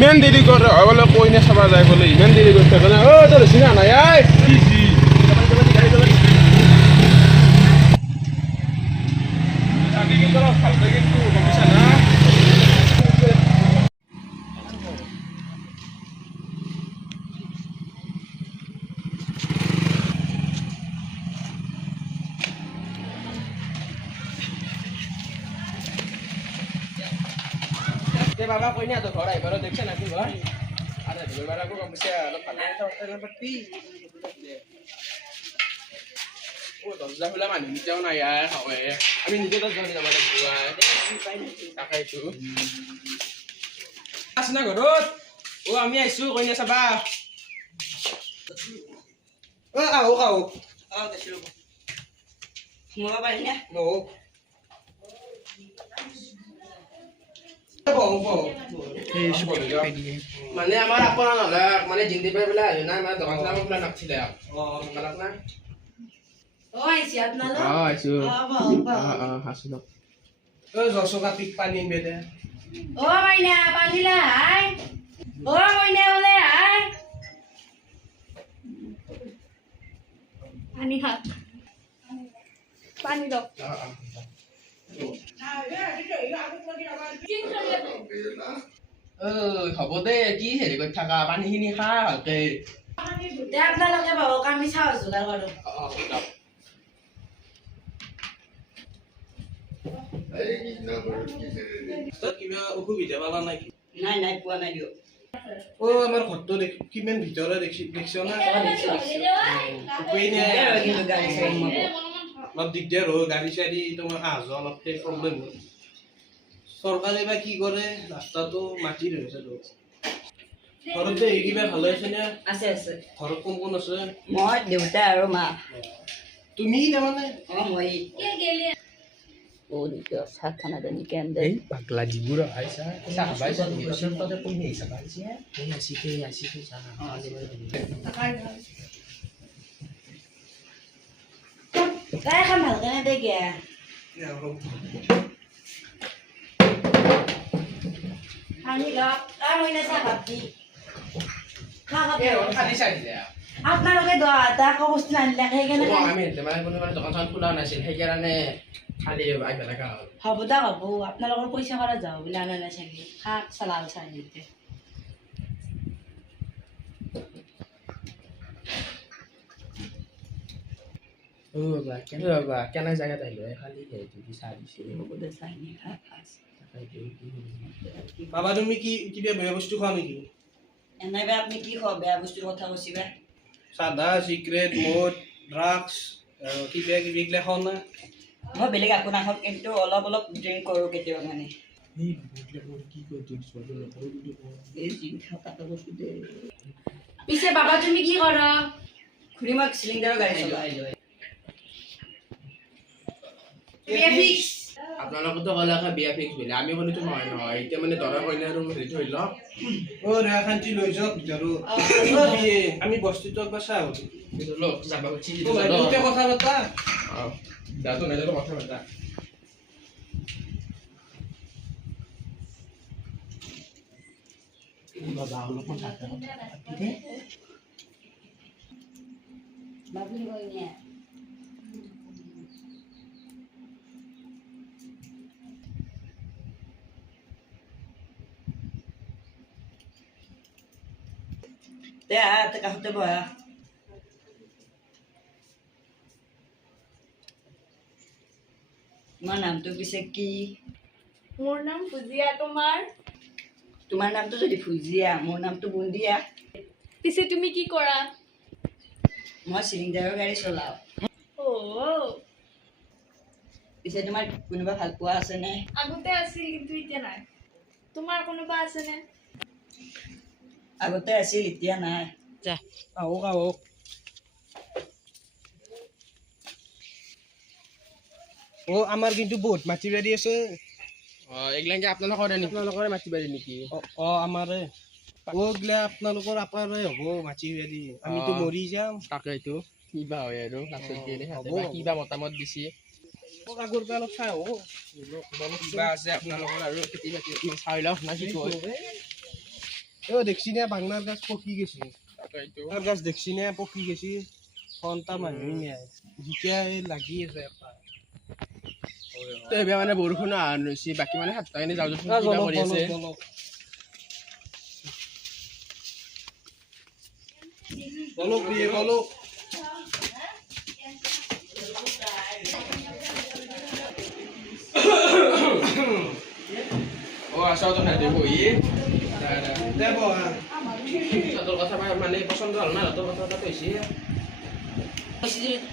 ইমান দেৰি কৰে বোলে কইনা চাব যায় বোলে ইমান দেৰি কৰি থাকে না তোৰ চিনা নাই আই ভালকে কিন্তু গম পাইছা না বাবা কইনা তো ঘর আইবার দেখছ নাকি ঘর আরে দুবার আগো কম সে অলপ ভালো কথা পাতি ও দরজা খোলা মানুহ যাও না ইয়ার হয় আমি নিজে দরজা যাব লাগিব তাকাইছো আসনা ঘৰত ও আমি আইছো কইনা চাবা ও আও আও আও দেখিলো মোবা পাইনা নো মানে আমার আপনা নলা মানে জিন্দি পাই বলা না আমার দোকান নাম খোলা নাছিল কালাক না ও আইছি আপনারা আইছো হাসিল ও জসকা পিক পানি বেদে ও মাইনা পানিলা হাই ও মাইনা বলে হাই পানি খা পানি দাও হ'ব দে কি হেৰি কৰি থাকা পানীখিনি খা ভালকে আপোনালোকে ভাবক আমি চাওঁ যোগাৰ কৰো কিবা অসুবিধা পালা নেকি নাই নাই পোৱা নাই দিয়ক ও আমাৰ ঘৰটো কিমান ভিতৰে দেখিছ না উপায় নাই অলপ দিগদাৰ হয় গাড়ী চাড়ী তোমাৰ অহা যোৱা অলপ প্ৰব্লেম হয় চৰকাৰে বা কি কৰে ৰাস্তাটো মাটি ৰৈছে ঘৰত যে কিবা ভালে আছে নে আছে আছে ঘৰত কোন কোন আছে মই দেউতা আৰু মা তুমি তাৰমানে মই ও দিকে সাত খানা দেনি কেন দে এই পাগলা জিবুর আইসা সাহাবাই সব নিছর ততে কই নেই সাবাইছে এই আসিতে সাহা তাই খান ভালকে নেদে গিয়া পানী লওক তাই মই না চাহ ভাত দি খালি চাই দিলে আপোনালোকে আকৌ বস্তু আনিলে সেইকাৰণে আমি মানে কোনো মানে দোকান চোকান খোলা নাছিল সেইকাৰণে খালি আহিব লগা হ'ল হ'ব দা হ'ব আপোনালোকৰ পইচা কৰা যাওঁ বুলি আনা নাই চাগে শাক চালাল চাই দিতে বাবা কেনে জায়গাত আহিলো খালি হেৰি চাই দিছে হ'ব দে চাই নি খা খাচ বাবা তুমি কি কিবা বেয়া বস্তু খোৱা নেকি এনে বা আপুনি কি খাব বেয়া বস্তুৰ কথা কৈছিবা সাদা সিগাৰেট মদ ড্ৰাগছ কিবা কিবি এইগিলা খাওঁ না মই বেলেগ একো নাখাওঁ কিন্তু অলপ অলপ ড্ৰিংক কৰোঁ কেতিয়াবা মানে পিছে বাবা তুমি কি কৰা খুৰী মই চিলিণ্ডাৰৰ গাড়ী চলাই আপোনালোকেতো ক'লে বিয়া ফিক্স বুলি আমি ক'লেতো নহয় নহয় এতিয়া মানে দৰা কইনা আৰু হেৰি থৈ লওক ৰেয়া শান্তি লৈ যাওক ভিতৰত আমি বস্তুটো একবাৰ চাওঁ কথা পতা দাদু নাই কথা পতা বাবা অলপ কথা বাবলি কইনা তে কাহতে বহা তোমাৰ নামটো পিছে কি মোৰ নাম ফুজিয়া তোমাৰ নামটো যদি ফুজিয়া মোৰ নামটো বুন্দিয়া পিছে তুমি কি কৰা মই চিলিণ্ডাৰৰ গাড়ী চলাওঁ পিছে তোমাৰ কোনোবা ভাল পোৱা আছেনে আগতে আছিল কিন্তু এতিয়া নাই তোমাৰ কোনোবা আছেনে আগতে আছিল এতিয়া নাই যা আহক আহক আমাৰ কিন্তু বহুত মাটি বাৰী আছে এইগিলাকে আপোনালোকৰে মাটি বাৰী নেকি আমাৰে ওগলা আপোনালোকৰ আপাৰে হ'ব মাটি বাৰী আমিতো মৰি যাম তাকেইতো কিবা হয় আৰু কিবা মতামত দিছে আগৰ পৰা অলপ চাই হ'ব কিবা আছে আপোনালোকৰ আৰু খেতি বাতি চাই লওক না কি কয় দেখছি না বাংলার গাছ পকি গেছে আর গাছ দেখছি না পকি গেছে ফোনটা মানুহ নাই জিকা লাগি আছে তো এবাৰ মানে বৰষুণ আহান হৈছে বাকী মানে সাতটা এনে যাওঁ কিবা কৰি আছে বলো প্রিয়ে বলো ও আসাও তো খাইতে বহি দেব তোর কথা মানে পছন্দ হল না তোর কথা কইছি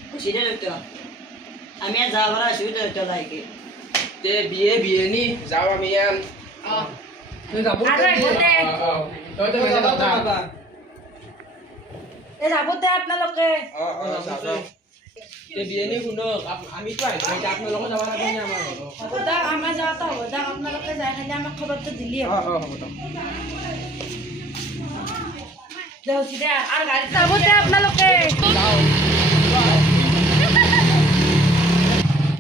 খুশি দে তো আমি আর যাওয়ার আসি তো লাইকে তে বিয়ে নি যাও আমি আন তুই যাব তই তো মেলা কথা যাব দে আপোনালোকে তে বিয়ে নি শুনক আমি তো আইছো আপোনালোকে যাব লাগে নি আমাৰ ঘৰত হ'ব দে আমাৰ যাওঁতে হ'ব দে আপোনালোকে যাই খালি আমাক খবৰটো দিলি হ'ব হ'ব দে দে হৈছে দে আৰু গাড়ী যাব দে